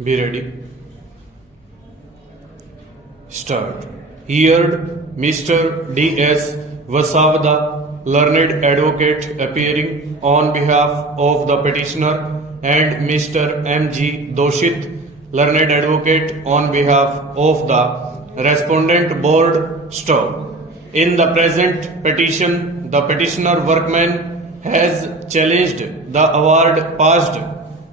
Be ready. Start. Heard Mr. D.S. Vasavada, learned advocate, appearing on behalf of the petitioner, and Mr. M.G. Doshit, learned advocate, on behalf of the respondent board, Stowe. In the present petition, the petitioner workman has challenged the award passed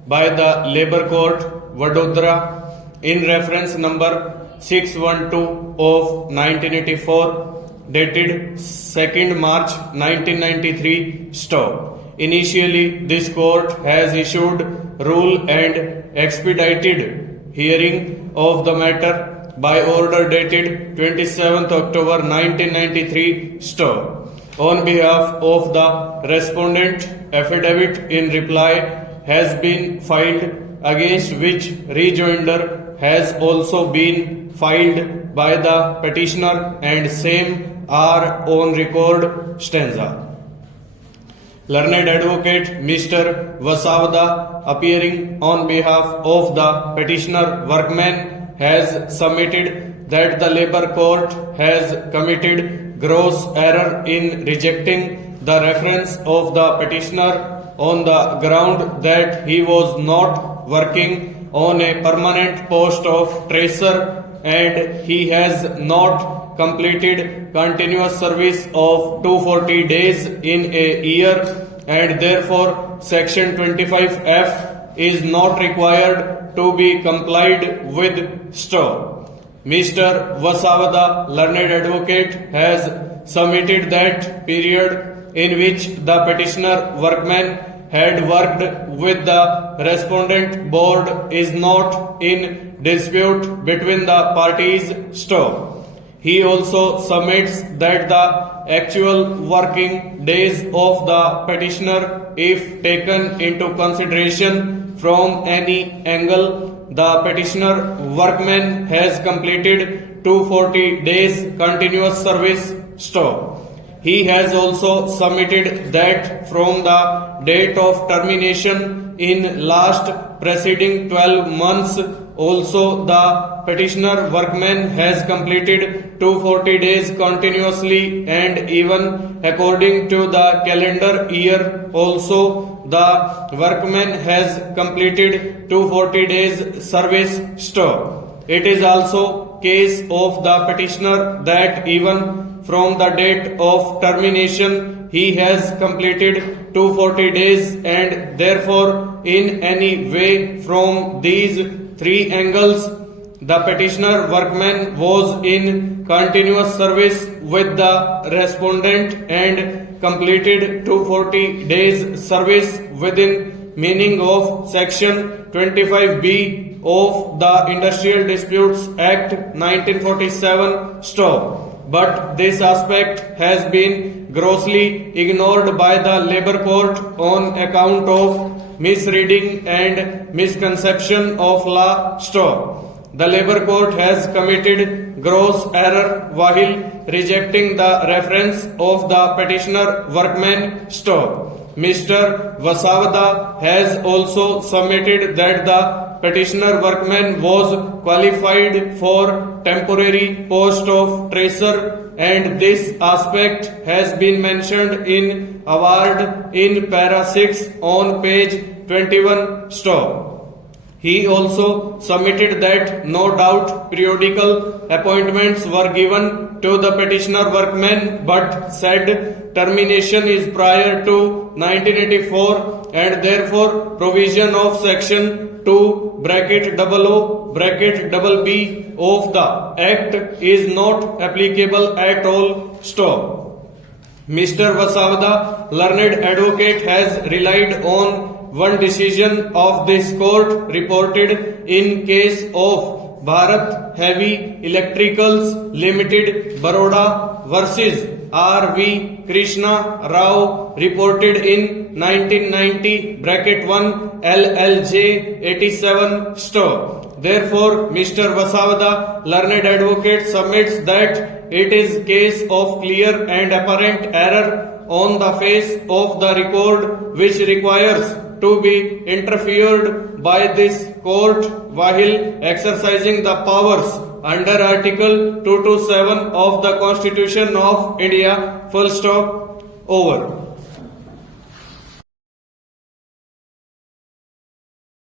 by the Labour Court, Vadodara, in reference number 612 of 1984, dated 2nd March 1993, Stowe. Initially, this court has issued rule and expedited hearing of the matter by order dated 27th October 1993, Stowe. On behalf of the respondent, affidavit in reply has been filed, against which rejoinder has also been filed by the petitioner, and same are on record stanza. Learned advocate Mr. Vasavada, appearing on behalf of the petitioner workman, has submitted that the Labour Court has committed gross error in rejecting the reference of the petitioner on the ground that he was not working on a permanent post of tracer and he has not completed continuous service of 240 days in a year, and therefore section 25F is not required to be complied with. Stowe. Mr. Vasavada, learned advocate, has submitted that period in which the petitioner workman had worked with the respondent board is not in dispute between the parties. Stowe. He also submits that the actual working days of the petitioner, if taken into consideration from any angle, the petitioner workman has completed 240 days continuous service. Stowe. He has also submitted that from the date of termination in last preceding 12 months, also the petitioner workman has completed 240 days continuously, and even according to the calendar year also the workman has completed 240 days service. Stowe. It is also case of the petitioner that even from the date of termination he has completed 240 days, and therefore in any way from these three angles the petitioner workman was in continuous service with the respondent and completed 240 days service within meaning of section 25B of the Industrial Disputes Act 1947. Stowe. But this aspect has been grossly ignored by the Labour Court on account of misreading and misconception of law. Stowe. The Labour Court has committed gross error while rejecting the reference of the petitioner workman. Stowe. Mr. Vasavada has also submitted that the petitioner workman was qualified for temporary post of tracer, and this aspect has been mentioned in award in para 6 on page 21. Stowe. He also submitted that no doubt periodical appointments were given to the petitioner workman, but said termination is prior to 1984, and therefore provision of section 2 bracket double bracket double B of the Act is not applicable at all. Stowe. Mr. Vasavada, learned advocate, has relied on one decision of this court reported in case of Bharat Heavy Electricals Limited, Baroda versus R.V. Krishna Rao, reported in 1990 bracket 1 LLJ 87. Stowe. Therefore, Mr. Vasavada, learned advocate, submits that it is case of clear and apparent error on the face of the record which requires to be interfered by this court while exercising the powers under Article 227 of the Constitution of India. Full stop. Over.